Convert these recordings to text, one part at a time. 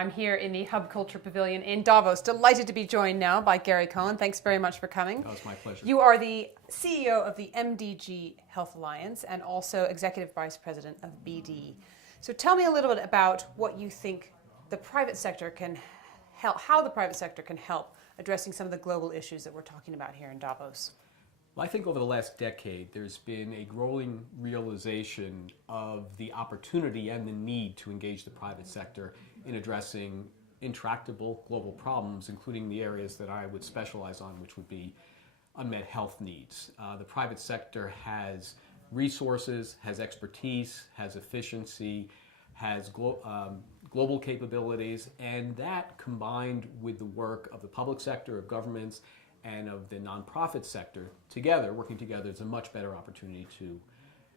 I'm here in the Hub Culture Pavilion in Davos. Delighted to be joined now by Gary Cohen. Thanks very much for coming. Oh, it's my pleasure. You are the CEO of the MDG Health Alliance and also Executive Vice President of BD. So tell me a little bit about what you think the private sector can help, how the private sector can help addressing some of the global issues that we're talking about here in Davos. Well, I think over the last decade, there's been a growing realization of the opportunity and the need to engage the private sector in addressing intractable global problems, including the areas that I would specialize on, which would be unmet health needs. The private sector has resources, has expertise, has efficiency, has global capabilities, and that combined with the work of the public sector, of governments, and of the nonprofit sector together, working together, is a much better opportunity to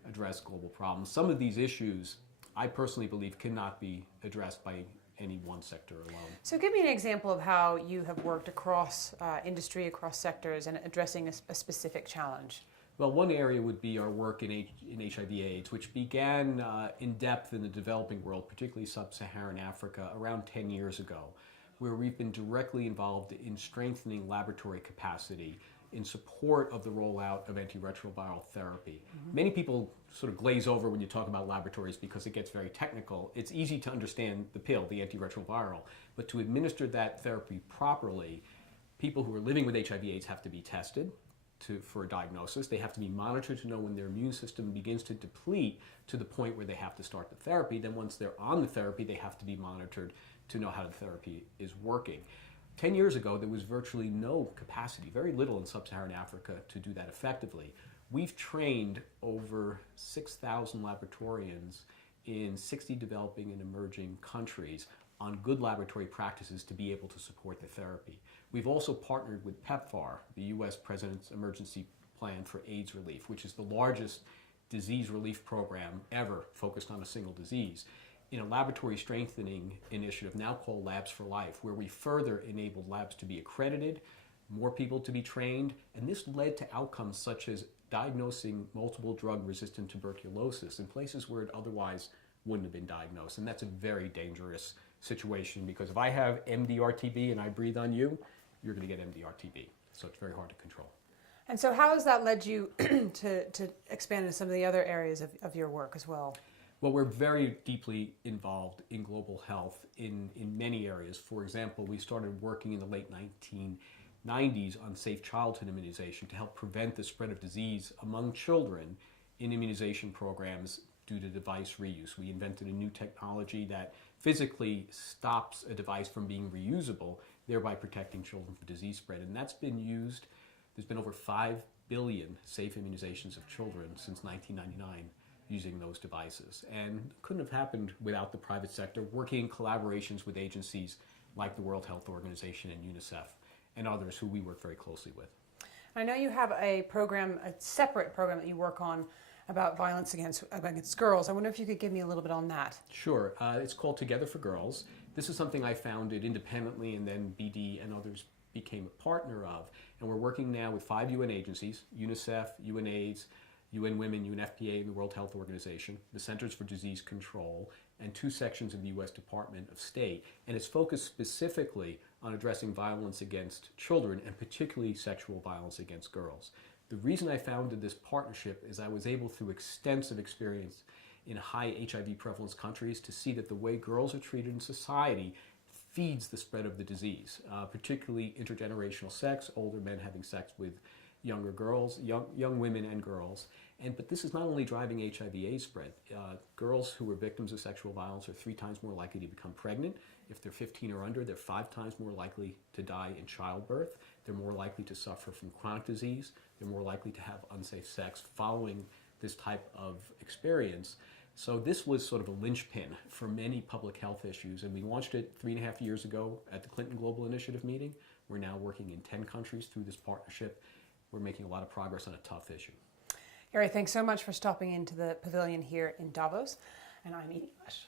address global problems. Some of these issues, I personally believe, cannot be addressed by any one sector alone. So give me an example of how you have worked across industry, across sectors, and addressing a specific challenge. Well, one area would be our work in HIV/AIDS, which began in depth in the developing world, particularly sub-Saharan Africa, around 10 years ago, where we've been directly involved in strengthening laboratory capacity in support of the rollout of antiretroviral therapy. Many people sort of glaze over when you talk about laboratories because it gets very technical. It's easy to understand the pill, the antiretroviral, but to administer that therapy properly, people who are living with HIV/AIDS have to be tested for a diagnosis. They have to be monitored to know when their immune system begins to deplete to the point where they have to start the therapy. Then once they're on the therapy, they have to be monitored to know how the therapy is working. 10 years ago, there was virtually no capacity, very little in sub-Saharan Africa to do that effectively. We've trained over 6,000 laboratorians in 60 developing and emerging countries on good laboratory practices to be able to support the therapy. We've also partnered with PEPFAR, the U.S. President's Emergency Plan for AIDS Relief, which is the largest disease relief program ever focused on a single disease, in a laboratory strengthening initiative now called Labs for Life, where we further enabled labs to be accredited, more people to be trained, and this led to outcomes such as diagnosing multiple drug-resistant tuberculosis in places where it otherwise wouldn't have been diagnosed. And that's a very dangerous situation because if I have MDR-TB and I breathe on you, you're going to get MDR-TB. So it's very hard to control. And so how has that led you to expand into some of the other areas of your work as well? Well, we're very deeply involved in global health in many areas. For example, we started working in the late 1990s on safe childhood immunization to help prevent the spread of disease among children in immunization programs due to device reuse. We invented a new technology that physically stops a device from being reusable, thereby protecting children from disease spread. And that's been used. There's been over 5 billion safe immunizations of children since 1999. Using those devices, and couldn't have happened without the private sector working in collaborations with agencies like the World Health Organization and UNICEF and others who we work very closely with. I know you have a program, a separate program that you work on about violence against girls. I wonder if you could give me a little bit on that. Sure. It's called Together for Girls. This is something I founded independently, and then BD and others became a partner of. And we're working now with 5 UN agencies: UNICEF, UNAIDS, UN Women, UNFPA, and the World Health Organization, the Centers for Disease Control, and 2 sections of the U.S. Department of State. And it's focused specifically on addressing violence against children, and particularly sexual violence against girls. The reason I founded this partnership is I was able, through extensive experience in high HIV prevalence countries, to see that the way girls are treated in society feeds the spread of the disease, particularly intergenerational sex, older men having sex with younger girls, young women and girls. But this is not only driving HIV/AIDS spread. Girls who are victims of sexual violence are 3 times more likely to become pregnant. If they're 15 or under, they're 5 times more likely to die in childbirth. They're more likely to suffer from chronic disease. They're more likely to have unsafe sex following this type of experience. So this was sort of a linchpin for many public health issues, and we launched it 3.5 years ago at the Clinton Global Initiative meeting. We're now working in 10 countries through this partnership. We're making a lot of progress on a tough issue. Gary, thanks so much for stopping into the pavilion here in Davos. And I'm Edie Lush.